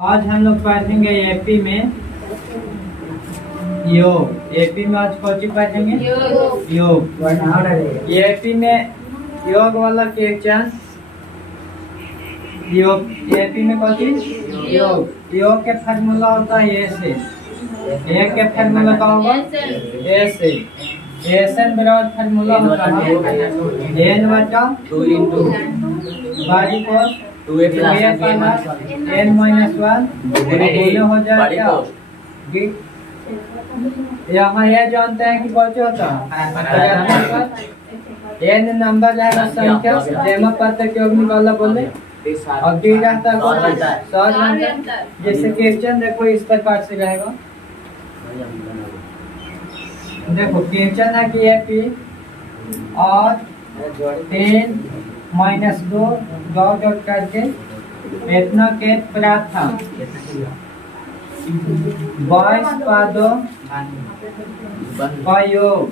आज हम लोग पढ़ेंगे एपी में योग। एपी में आज कौन सी पढ़ेंगे? योग। एपी में योग वाला क्वेश्चन। योग एपी में कौन सी? योग। योग के फार्मूला होता है ऐसे। एक के फार्मूला का होगा ऐसे। एन बराबर फार्मूला होता है एन बटा 2 इंटू बारी को 2a प्लस n माइनस 1 दोनों हो जाएगा। यहाँ यह जानते हैं कि कौन सा होता है n नंबर है संख्या जेमा पद के योग निकाला बोले और डी रहता है जैसे क्वेश्चन देखो इस प्रकार से रहेगा। देखो क्वेश्चन है कि एपी और 3 माइनस 2 डॉट करके इतना के प्रथम 22 पदों का योग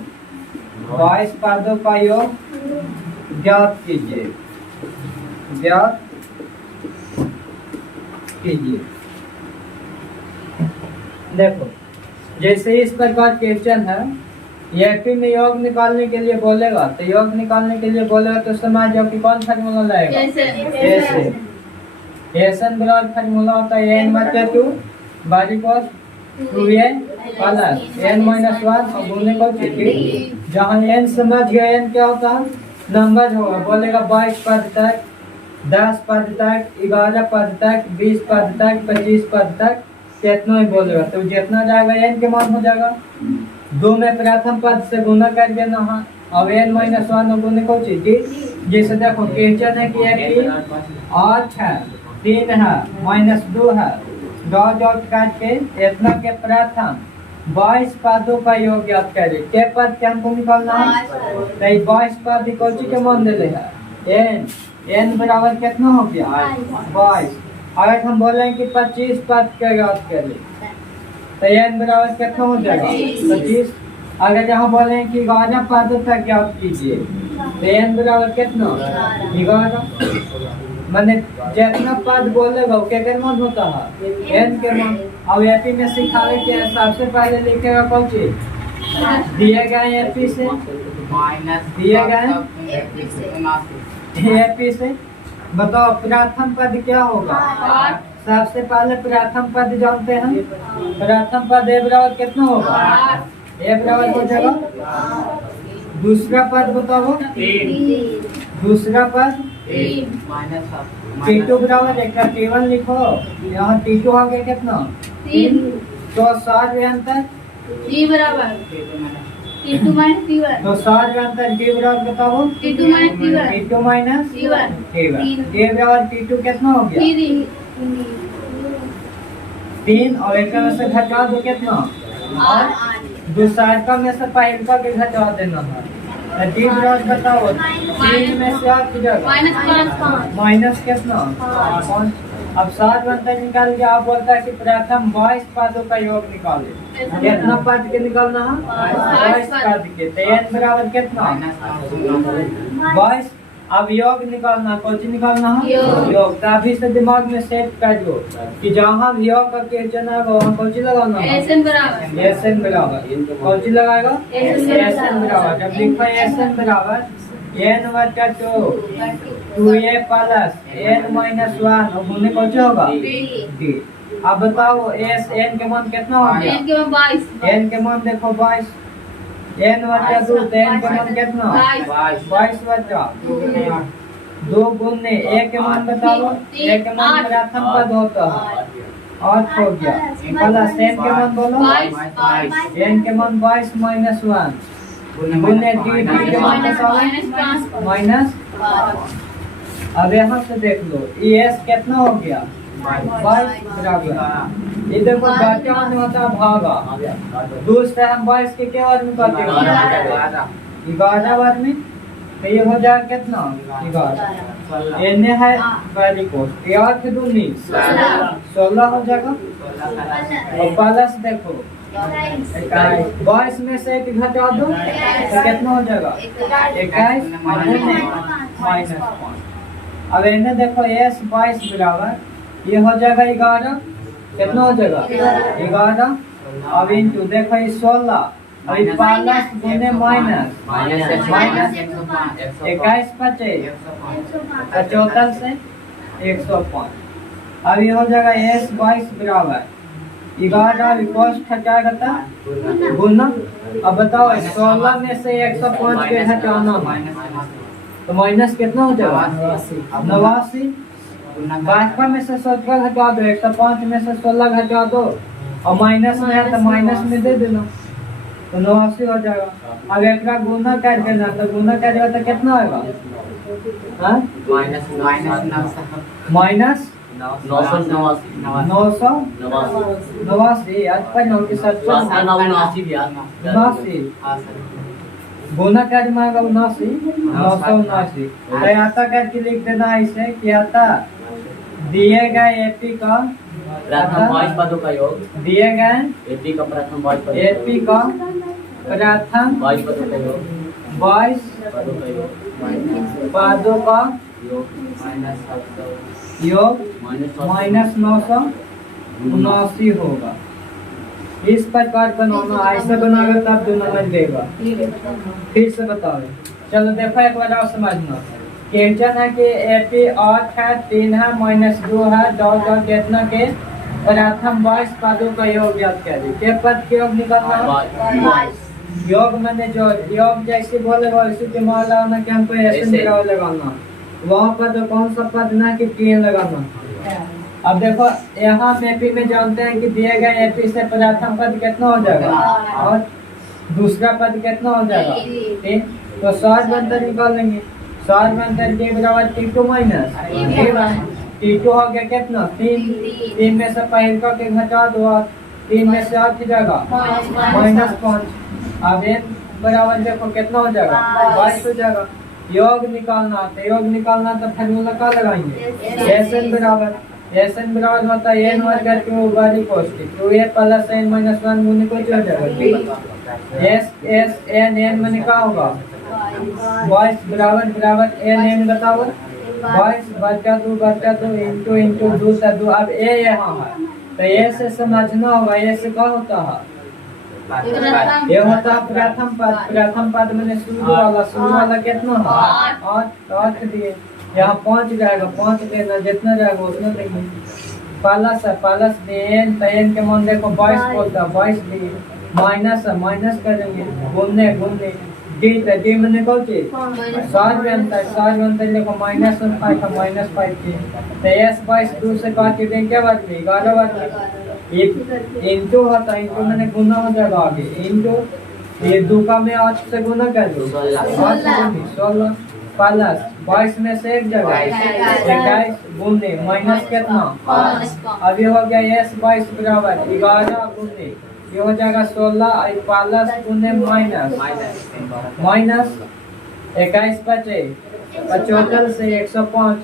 22 पदों का योग ज्ञात कीजिए। ज्ञात कीजिए। देखो जैसे इस प्रकार क्वेश्चन है एपी में योग निकालने के लिए बोलेगा तो योग निकालने के लिए बोलेगा तो समझ जाओ कि कौन फार्मूला लाएगा? ऐसे एन बराबर फार्मूला होता है n बटे 2 बारी कोस 2a प्लस n माइनस 1 और गुने को 3। जहाँ n समझ गए n क्या होता है? नंबर होगा। बोलेगा 22 पद तक 10 पद तक 11 पद तक 20 पद तक 25 पद तक कितना ही बोलेगा तो जितना जाएगा n के मान हो जाएगा। 2 में प्रथम पद से गुना कर देना है और n माइनस 1 और गुने को जैसे देखो क्वेश्चन है कि एपी 8 है 3 है माइनस 2 है डॉट डॉट काट के इतना के प्रथम 22 पदों का योग ज्ञात करें। के पद के हमको निकालना है तो 22 पद कौन सी के मान दे है n बराबर कितना हो गया 22। अगर हम बोलें कि 25 पद के ज्ञात करें तो n बराबर कितना हो जाएगा 25। अगर यहाँ बोले कि 11 पदों तक ज्ञात कीजिए तो n बराबर कितना 11। मैंने जितना पद बोलेगा वो क्या मान होता है n के मान। अब एपी में सिखाने के सबसे पहले लिखेगा कौन चीज दिए गए एपी से दिए गए एपी से बताओ प्रथम पद क्या होगा? सबसे पहले प्रथम पद जानते हैं। प्रथम पद ए बराबर कितना होगा ए बराबर हो जाएगा। दूसरा पद बताओ दूसरा पद T2 बराबर T1 लिखो। यहाँ T2 हो गया कितना 3 तो 7 अंतर T बराबर T2 माइनस T1 तो 7 अंतर T बराबर बताओ T2 minus T1 T2 minus T1 T बराबर T2 कितना हो गया 3 और एक में से घटा दो कितना दूसरा का में से पहले का के घटा देना है। डी बराबर बताओ 3 में से आप माइनस कितना 5। अब 7 अंतर निकाल के आप बोलता है कि प्रथम 22 पदों का योग निकाले। कितना पद के निकालना है 22 पद के तो n बराबर कितना 22। अब योग निकालना कौन सी निकालना है योग। तभी से दिमाग में सेट कर लो कि जहाँ योग का क्वेश्चन है वहाँ कौन सी लगाना है एन बराबर कौन सी लगाएगा एन बराबर। जब लिखा एन बराबर n बटा 2a प्लस n माइनस 1 और गुने कौन सा होगा d। अब बताओ एस n के मान कितना हो गया n के मान देखो 22 n बटा 2 तो n के मान कितना 22 बटा 2 गुने a के मान बताओ a के मान प्रथम पद होता है 8 हो गया प्लस n के मान बोलो n के मान 22 माइनस 1 गुने d के मान बताओ माइनस। अब यहाँ से देख लो s कितना हो गया 22 बराबर ये देखो घाटा में होता भागा दूसरे हम 22 के क्या बार में कहते हैं 11 बार में तो ये हो जाएगा कितना 11 n है पहली कोस 8 के 2 16 हो जाएगा। और प्लस देखो 22 में से एक घटा दो तो कितना हो जाएगा 21 माइनस 5। अब इन्हें देखो s 22 बराबर ये हो जाएगा 11 कितना हो जाएगा 11। अब इंटू देखो ये 16, अभी प्लस गुने माइनस, माइनस 21 बचे 74 से 105। अभी हो जाएगा S 22 बराबर 11 कोष्ठ क्या करता गुना। अब बताओ 16 में से 105 के हटाना तो माइनस कितना हो जाएगा 89। भाजपा में से 17 घटा दो, 105 में से 16 घटा दो और माइनस में है तो माइनस में दे देना तो 89 हो जाएगा। अब एक गुना कर देना तो गुना करेगा तो कितना होगा माइनस 989 आज पर 989 गुना कर मांगा 979। तो आता करके लिख देना इसे कि आता दिए गए एपी का प्रथम 22 पदों का योग, दिए गए एपी का प्रथम 22 एपी का प्रथम 22 पदों का योग, 22 पदों का योग पदों का योग योग माइनस 979 होगा। इस प्रकार बनाना, ऐसा बनाएगा तब 2 नंबर देगा। फिर से बताओ, चलो देखो एक बार और समझना। क्वेश्चन है कि एपी 8 है, 3 है, -2 है, डॉट डॉट कितना के प्रथम 22 पदों का योग ज्ञात कीजिए। के पद के योग निकालना है योग मैंने जो योग जैसे बोले वैसे के मान लगाना कि हमको ऐसे लगाना, वहाँ पर तो कौन सा पद ना कि 3 लगाना। अब देखो यहाँ एपी में जानते हैं कि दिए गए एपी से प्रथम पद कितना हो जाएगा और दूसरा पद कितना हो जाएगा 3। तो 60 अंतर निकाल लेंगे। 60 अंतर के बराबर T2 माइनस T2 हो गया कितना 3 में से पहले का के घटा दो, 3 में से 8 जाएगा -5। अब एक बराबर देखो कितना हो जाएगा 22 हो जाएगा। योग निकालना तो फार्मूला क्या लगाएंगे SN बराबर होता है n वर्ग के ऊपरी कोष्ठक 2a प्लस n माइनस 1 गुने को हो जाएगा s n माने क्या होगा 22 बराबर n बताओ 22 बटा 2 इंटू 2 से 2। अब a यहाँ है तो a से समझना होगा, a से क्या होता है ये होता है प्रथम पद मैंने शुरू वाला कितना है 8 दिए, यहाँ 5 जाएगा 5 देना, जितना जाएगा उतना देंगे। प्लस देन तो n के मान देखो 22 होता 22 दिए, माइनस करेंगे गुणने डी तो डी मैंने कौन चीज 60 में अंतर देखो -5 के तो s 22 2 से काट के देंगे क्या बात में 11 बात इंटू होता है, इंटू मैंने गुना हो जाएगा आगे इंटू ये 2 का में 8 से गुना कर दो 16 प्लस 22 में से एक जगह 21 गुने माइनस कितना 5। अब ये हो गया s 22 बराबर 11 गुने ये हो जाएगा 16 प्लस गुने माइनस 21 बचे 75 से 105।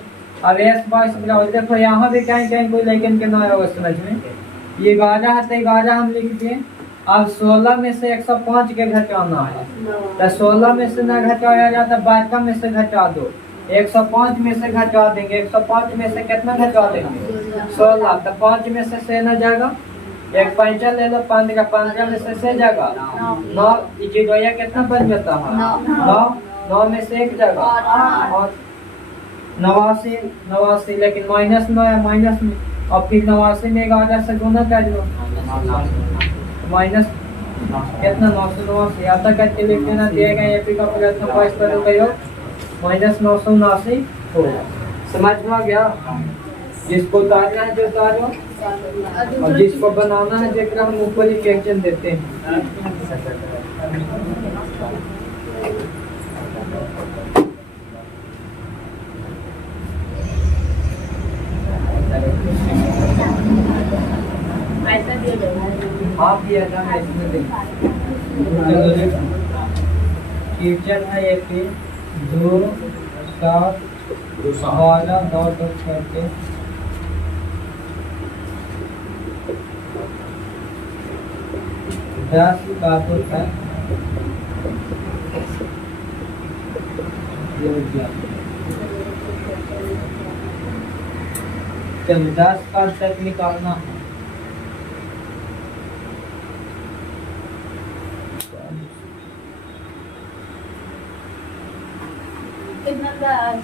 अब s 22 बराबर देखो यहाँ भी कहीं कोई लेकिन के ना होगा समझ में। ये 11 है तो 11 हम लिख दिए। अब 16 में से 105 के घटाना है तो 16 में से ना घटाया जाता 22 में से घटा दो, 105 में से घटा देंगे। 105 में से कितना घटा देंगे 16 तो 5 में से ना जाएगा, एक 5 ले लो 15 में से जाएगा 9 जीरोया कितना बन जाता है 9 में से एक जाएगा और 89 लेकिन माइनस में और फिर 89 में 11 से गुना कर दो माइनस कितना 989 आता करके लिख देना। दिए गए एपी का प्रथम 22 पदों का योग -979 होगा। समझ में आ गया? जिसको उतारना है जो उतारो और जिसको बनाना है जेकरा हम ऊपर ही क्वेश्चन देते हैं। आप दिया था मैं इसमें देख क्वेश्चन है ये कि 2 7 12 डॉट करके 10 का तो था चलो 10 का तक निकालना है कितना 10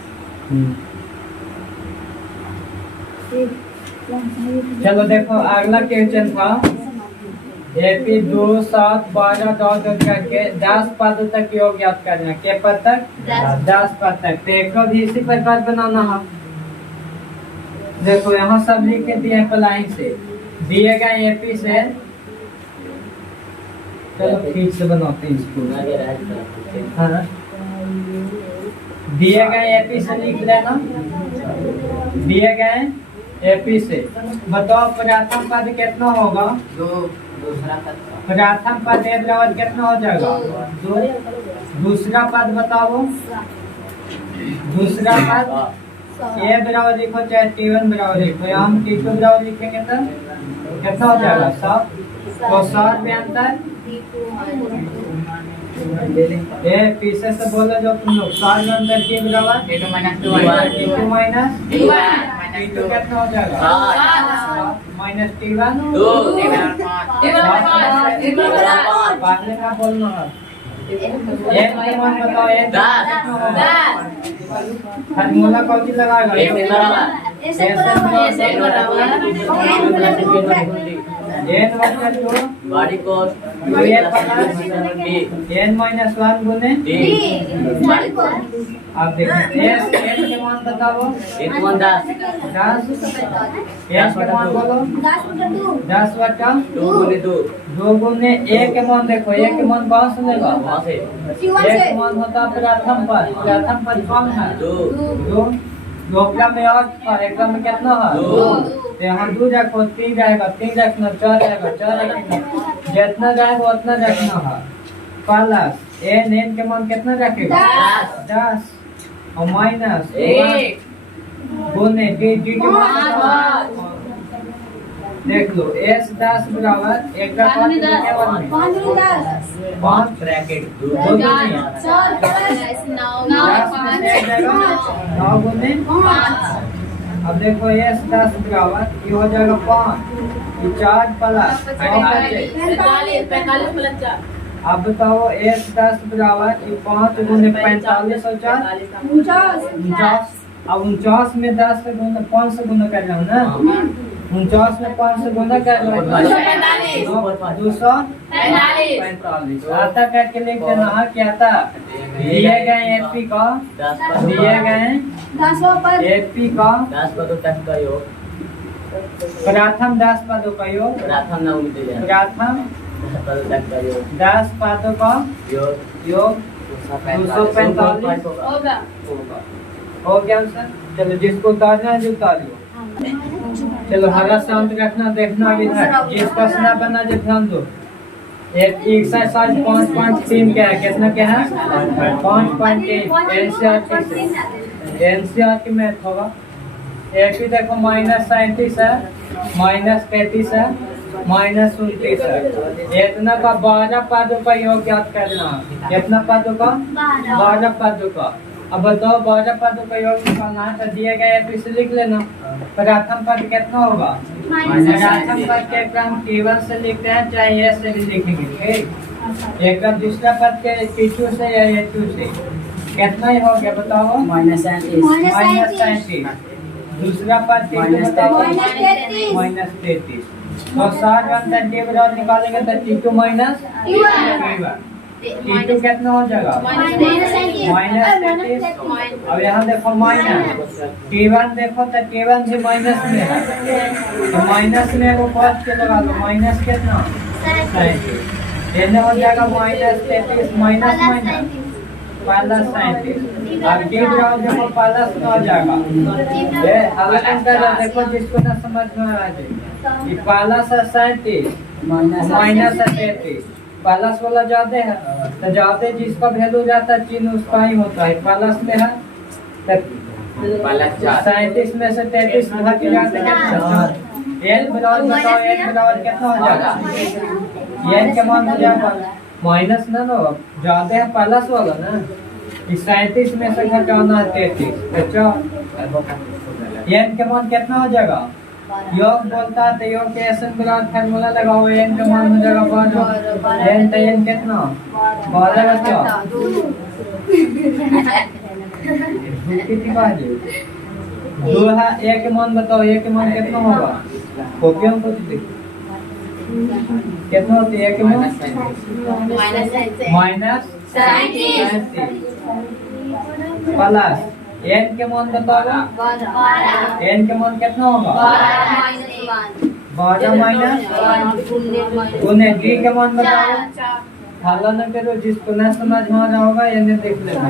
चलो देखो अगला क्वेश्चन था AP 2 7 12 डॉट करके 10 पद तक योग याद करना। के पद तक? 10 पद तक। तो एक को भी इसी प्रकार बनाना है। देखो यहाँ सब लिख के दिए लाइन से दिए गए AP से। चलो ठीक से बनाते हैं इसको। हाँ दिए गए AP से लिख लेना। दिए गए AP से बताओ प्रथम पद कितना होगा? 2 दूसरा पद प्रथम पद ए बराबर कितना हो जाएगा? 2। दूसरा पद बताओ। दूसरा पद ए बराबर लिखो चाहे T1 बराबर लिखो। यहाँ हम T2 बराबर लिखेंगे तो कितना हो जाएगा? 7। तो 7 में अंतर ए पीछे से बोलो जो तुम लोग 7 में अंतर के बराबर T2 minus T2 minus T2 कितना हो जाएगा? 7 माइनस T1 2 T1 बाद में क्या बोलना है? एक के मान बताओ। एक 10 फार्मूला कौन सी लगाएगा? एक n बराबर 2 बॉडी को n माइनस 1 गुने आप देखो s n के मान बताओ। 1 10 10 के मान बोलो। 10 बटा 2 गुने 2 गुने a के मान देखो। a के मान कहाँ से लेगा? वहाँ से a के मान होता प्रथम पद। प्रथम पद कौन है? 2 2 में और एक में कितना है? 2। तो यहाँ 2 रखो 3 रहेगा 3 रखना 4 रहेगा 4 रखना जितना रहेगा उतना रखना है। प्लस n के मान कितना रखेगा? 10 और माइनस 1 गुने d के मान देख लो s 10 बराबर एक का 5 ब्रैकेट 2 9 गुने। अब देखो s 10 बराबर ये हो जाएगा 5 ये 4 प्लस 45 अब बताओ s 10 बराबर ये 5 गुने 45 और 4 49। अब 49 में 10 से गुना 5 से गुना कर रहा हूँ ना। 49 में 5 से गुना कर रहा हूँ 245 आता करके लिख देना है। क्या था? दिए गए AP का 10 पदों तक का योग प्रथम 10 पदों का योग। प्रथम ना उम्मीद है प्रथम 10 पदों तक का योग 10 पदों का योग 245 होगा। हो गया सर। चलो जिसको उतारना है जो उतार लो। चलो हरा शांत रखना देखना इधर। जिसका स्ना बना जो ध्यान दो। एक एक्सरसाइज 5.3 क्या है? कितना क्या है? 5.3 एनसीईआरटी मैथ होगा। AP देखो -37 है -33 है -29 है। इतना का 12 पदों का योग याद करना। कितना पदों का? 12 पदों का। अब बताओ 12 पदों का योग निकालना है तो दिए गए AP से लिख लेना। प्रथम पद कितना होगा? प्रथम पद के क्रम T1 से लिखते हैं चाहे S से भी लिखेंगे। ठीक। एक दूसरा पद के T2 से या A2 से कितना ही हो गया बताओ? -37। दूसरा पद T2 बताओ -33। तो 60 अंतर के बराबर निकालेंगे तो T2 माइनस T2 कितना हो जाएगा? -33। अब यहाँ देखो माइनस T1 देखो तो T1 भी माइनस में है तो माइनस में वो पॉज के लगा दो। माइनस कितना? 37 हो जाएगा -33 माइनस प्लस 37। अब के बराबर देखो प्लस में हो जाएगा। ये अलग अंतर देखो जिसको ना समझ में आ जाए। ये प्लस है 37 माइनस है 33। प्लस वाला ज्यादा है तो ज्यादा जिसका वैल्यू जाता है चिन्ह उसका ही होता है। प्लस में है 37 में से 33 भाग के जाते हैं। n बराबर बताओ n बराबर कितना हो जाएगा? n के मान हो जाएगा माइनस ना नो ज्यादा है प्लस वाला ना। 37 में से घटाना है 33 अच्छा। n के मान कितना हो जाएगा? योग बोलता है तो योग के एसन बराबर फार्मूला लगाओ। n का मान हो जाएगा 12। n तो n कितना? 12 बच्चा कितनी बार दो है ए के मान बताओ, ए के मान कितना होगा? कॉपियों को देखो कितना होती है ए के मान माइनस 37 प्लस एन के मान बताओ, एन के मान कितना होगा? 12 माइनस गुने डी के मान बताओ। हल्ला न करो, जिसको न समझ में आ रहा होगा ये देख लेना।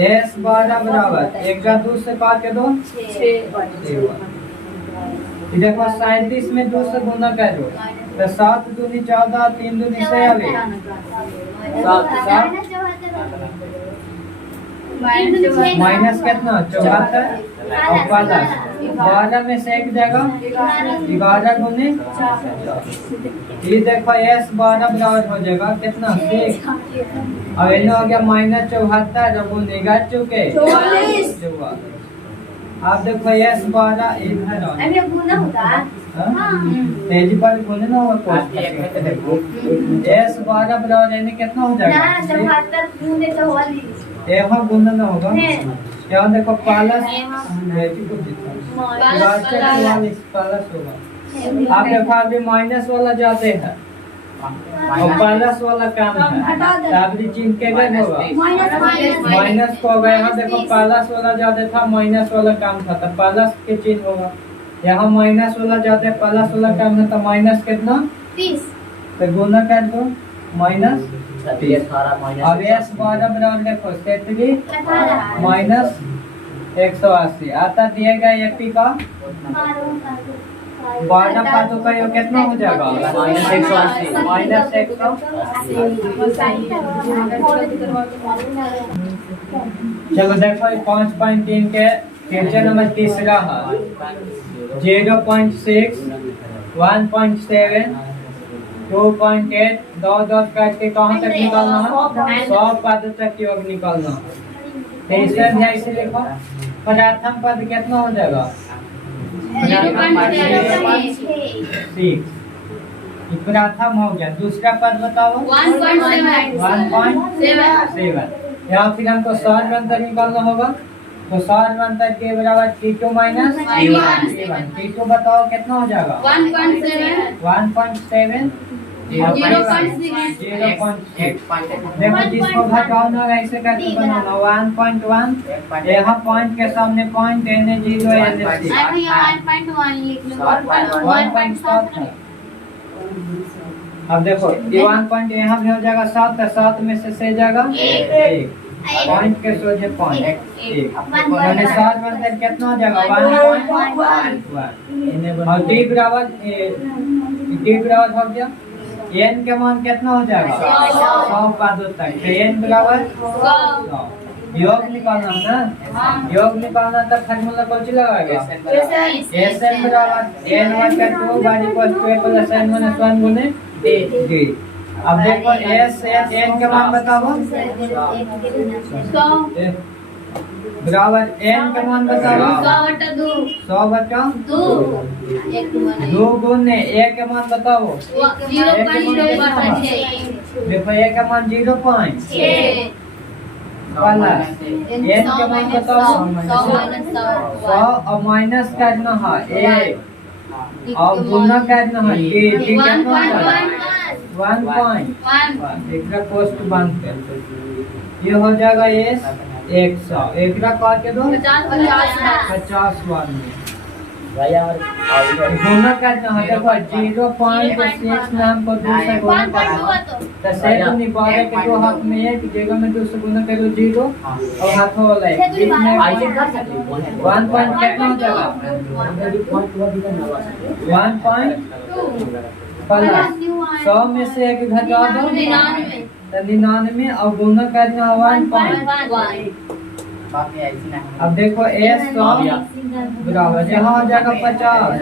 एस 12 बराबर 1 का 2 से काट के दो 6। देखो 37 में 2 से गुना करो तो 7 दूनी 14, 3 दूनी 6 माइनस कितना 74 और प्लस 12 में से 1 जगह 11 गुने। ये देखो एस 12 बराबर हो जाएगा कितना 6। अब इन्हें हो गया माइनस 74 और गुने 11 चुके 44। आप देखो एस 12 इधर तेजी पर गुने ना होगा। एस 12 बराबर यानी कितना हो जाएगा? यहाँ गुना ना होगा, यहाँ देखो प्लस प्लस होगा। आप देखो अभी माइनस वाला जाते हैं और प्लस वाला काम है, अभी चिन्ह के गए होगा माइनस को होगा। यहाँ देखो प्लस वाला जाते था, माइनस वाला काम था तो प्लस के चिन्ह होगा। यहाँ माइनस वाला जाते प्लस वाला काम है तो माइनस कितना 30 तो गुना कर दो माइनस। अब एस 12 बराबर देखो 33 माइनस 180 आता दिएगा एपी का 12 पाँचों का योग कितना हो जाएगा? माइनस 180। चलो देखो 5.3 के क्वेश्चन नंबर तीसरा है 0.6 1.7 2.8 दो काट के कहाँ तक निकालना है? 100 पद तक योग निकालना। तो इसे ऐसे लिखो प्रथम पद कितना हो जाएगा? 6 प्रथम हो गया। दूसरा पद बताओ 1.7। यहाँ फिर हमको सार अंतर निकालना होगा तो सार अंतर के बराबर T2 माइनस T2 बताओ कितना हो जाएगा? 1.7 देखो जिसको घटाना ऐसे करके बनाना 1.1 यहाँ पॉइंट के सामने पॉइंट एन 0 एन 1.7 है। अब देखो ये 1 पॉइंट यहाँ भी हो जाएगा 7 7 में से 6 जाएगा 1 पॉइंट के सोचे पॉइंट 1 मैंने 7 बराबर कितना हो जाएगा 1.1 और टी बराबर हो गया एन के मान कितना हो जाएगा 100 पदों तक। तो एन बराबर 100 योग निकालना ना, योग निकालना तब फार्मूला कौन सी लगाएगा? एस एन बराबर एन 1/2 प्लस एन माइनस 1 गुने डी। अब देखो एस एन के मान बताओ बराबर एन का मान बताओ 100 बटा 2 गुने ए का मान बताओ देखो ए का मान 0.6 प्लस एन का मान बताओ 100 और माइनस करना है 1 और गुना करना है डी कितना होगा 1.1 एक पोस्ट बंद कर ये हो जाएगा एस 100 एक काट के दो 50 बार में गुना करना है। देखो 0.6 में हमको 2 से गुना करना तो 7 निकाले के 2 हाथ में एक जगह में 2 से गुना करो 0 और हाथों वाला एक बीच में 1 पॉइंट कितना हो जाएगा 1 पॉइंट प्लस 100 में से एक घटा दो 99 और गुना करना 1.1। अब देखो एस 100 बराबर यहाँ हो जाएगा 50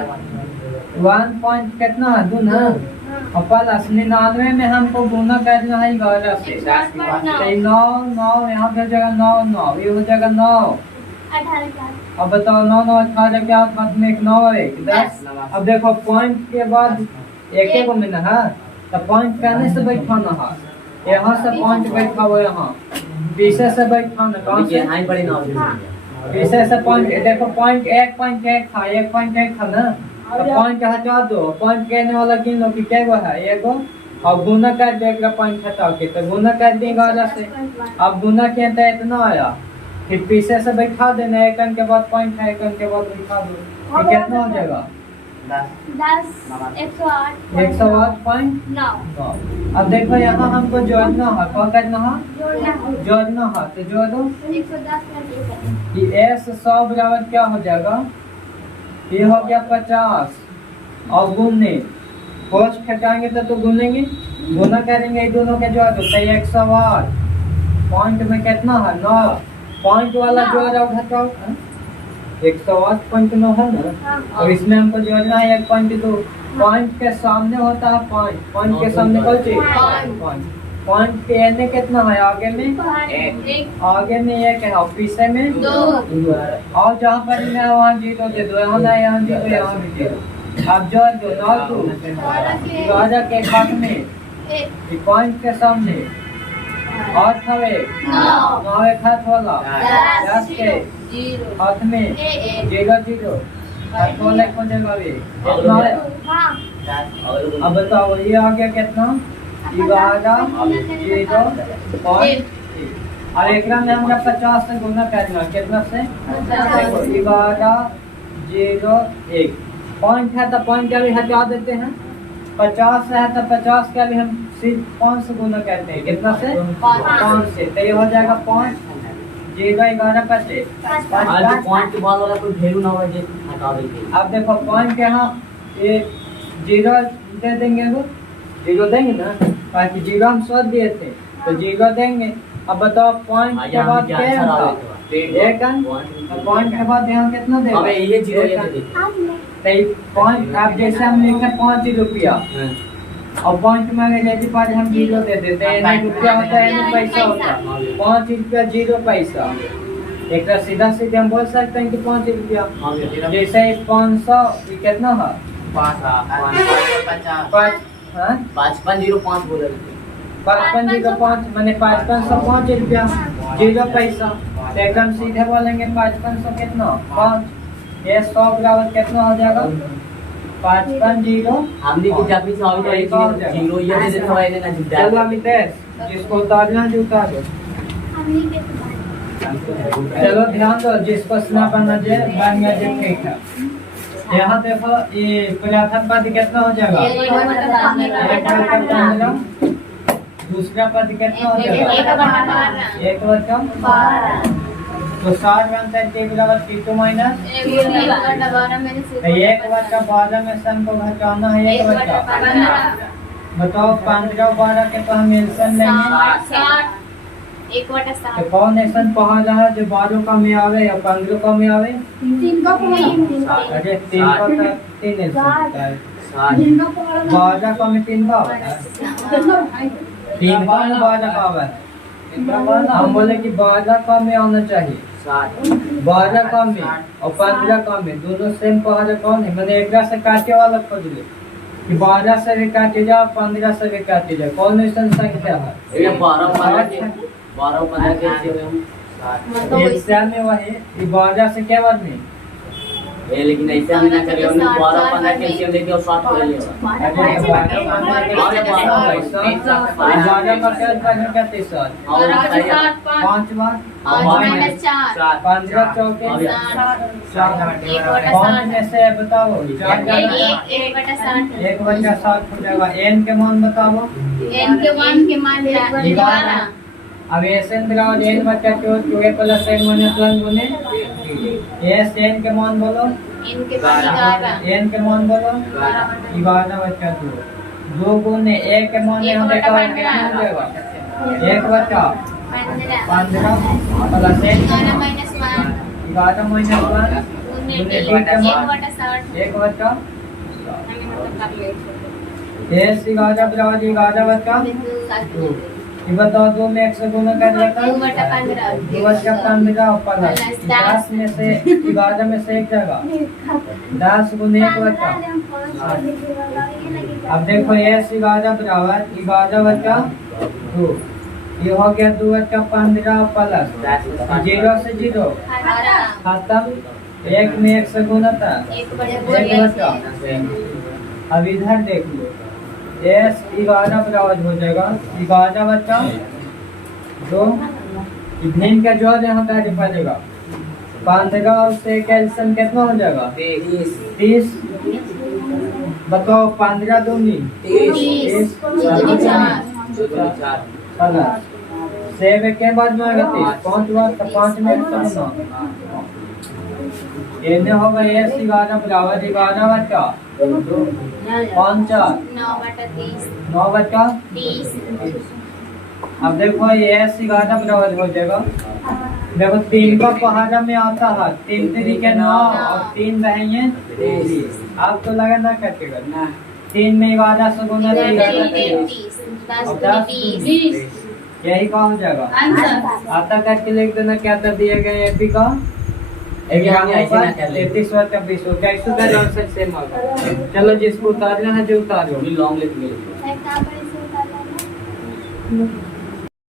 1 पॉइंट कितना है 2 ना और प्लस 99 में हमको गुना करना है 11 से 9 9 यहाँ पे हो जाएगा 9 9 ये हो जाएगा 9। अब बताओ 9 9 18 क्या होता में 1 9 1 10। अब देखो पॉइंट के बाद एक को मिलना है तो पॉइंट करने से बैठाना है यहाँ से पॉइंट बैठा हुआ यहाँ पीछे से बैठाना कौन से हाई पड़ी ना पीछे से पॉइंट देखो पॉइंट एक था 1.1 था ना तो पॉइंट हटा दो पॉइंट कहने वाला गिन लो कि क्या है एगो और गुना कर दो एक पॉइंट हटा के तो गुना कर देंगे 11 से अब गुना किया तो इतना आया फिर पीछे से बैठा देना एक अंक के बाद पॉइंट है एक अंक के बाद बैठा दो तो कितना हो जाएगा 108.9 अब देखो यहाँ हमको जोड़ना है क्या करना है जोड़ना है तो जोड़ो कि s 100 बराबर क्या हो जाएगा ये हो गया 50 और गुने पोस्ट हटाएंगे तो गुनेंगे गुना करेंगे ये दोनों के जोड़ दो 108 पॉइंट में कितना है 9 पॉइंट वाला जोड़ घटाओ 108.9 है ना और इसमें हमको जोड़ना है 1.2 पॉइंट के सामने होता है पॉइंट के सामने कौन चीज पॉइंट के एने कितना है आगे में एक है और पीछे में 2 और जहाँ पर है वहाँ 0 दे दो यहाँ ना यहाँ 0 यहाँ भी 0 अब जोड़ दो 9 के बाद में पॉइंट के सामने और थवे 9 एक हाथ वाला 10 के हाथ में 0 हाथ वाला कौन जगह भी कितना है अब बताओ ये आ गया कितना 11 0 और एक में हम 50 से गुना करना कितना से देखो 11 0 1 पॉइंट है तो पॉइंट का भी हटा देते हैं 50 है तो 50 का भी हम सिर्फ 5 से गुना करते हैं कितना से 5 से तो ये हो जाएगा 5 0 11 25 पॉइंट के बाद वाला कोई वैल्यू ना हो जे हटा देंगे अब देखो पॉइंट के यहाँ ये 0 दे देंगे वो 0 देंगे ना ताकि 0 हम 100 दिए थे तो 0 देंगे अब बताओ पॉइंट के बाद क्या था एक अंक पॉइंट के बाद यहाँ कितना देगा अबे ये 0 ये दे पॉइंट आप जैसे हम लिखे 5 रुपया और पॉइंट में अगर जैसे पाँच हम 0 दे देते हैं रुपया होता है पैसा होता है 5 रुपया 0 पैसा एक सीधा सीधे हम बोल सकते हैं कि 5 रुपया जैसे 500 कितना है 5505 बोल रहे 5505 मैंने 5505 रुपया 0 पैसा तो एकदम सीधे बोलेंगे 5500 कितना 5 ये 100 बराबर कितना हो जाएगा 550 हमने की जब भी सॉल्व करी 0 ये दे देता है ना जुटा चलो अमितेश जिसको उतारना है उतार दो चलो ध्यान दो जिसको स्नापन नजर बन गया जो ठीक है यहाँ देखो ये प्रथम पद कितना हो जाएगा 1/15 दूसरा पद कितना हो जाएगा 1/12 तो 60 बनता है बराबर T2 माइनस 1/12 में से हमको घटाना है 1/12 बताओ 15 12 के तो हम एल्सन लेंगे 1/60 तो कौन एल्सन पहला है जो 12 का में आवे या 15 का में आवे 3 का अरे 3 का 3 एल्सन 12 का में 3 का 3 का 12 का आवे हम बोले कि 12 का में आना चाहिए 12 का में और 15 का में दोनों सेम पहाड़ कौन है मैंने एक से काटे वाला खोज ले कि 12 से भी काटे जाओ 15 से भी काटे जाओ कौन ऐसा संख्या है ये 12 15 के में वही 12 से क्या बाद में ये लेकिन ऐसे हम ना करिए हमने 12 15 कैल्शियम लेके और 7 ले लिया बारह का क्या करने का 5 बार 15 चौके 5 में से बताओ 1/60 हो जाएगा n के मान बताओ अब ऐसे बराबर n बचा 2 2 प्लस n माइनस 1 गुने s n के मान बोलो n के मान बोलो 11 बचा 2 गुने 1 के मान यहाँ देखा कितना हो जाएगा 1/15 प्लस n 11 माइनस 1 गुने 1/60 s 11 बराबर 11/2 ये बताओ 2 में 1 से गुना कर देता 2/15 प्लस 10 में से 11 में से एक जगह 10 गुने 1/2 अब देखो s 11 बराबर 11/2 ये हो गया 2 का 15 प्लस 0 से 0 खत्म। 1 में 1 से गुना था 1 बचा। अब इधर देख लो S 11 बराबर हो जाएगा 11 बचा 2 भिन्न का जोड़ यहाँ पे पड़ेगा 15 से कैल्शियम कितना हो जाएगा 30। बताओ 15 दूनी 30 सेब के बाद में आएगा 30 5 बार तो 5 में समझना ये होगा S 11 बराबर 11 बचा 5 9 बचा 20। अब देखो ये S 11 बराबर हो जाएगा। देखो 3 का पहाड़ा में आता है 3 तरीके 9 और 3 रहेंगे 30। आपको लगा ना कटेगा 3 में 11 से गुना 10 यही का हो जाएगा। आता करके लिख देना क्या कर दिए गए एपी का 33 और 24 हो गया। इसका आंसर सेम होगा। चलो जिसको उतारना है जो उतारो लॉन्ग लिख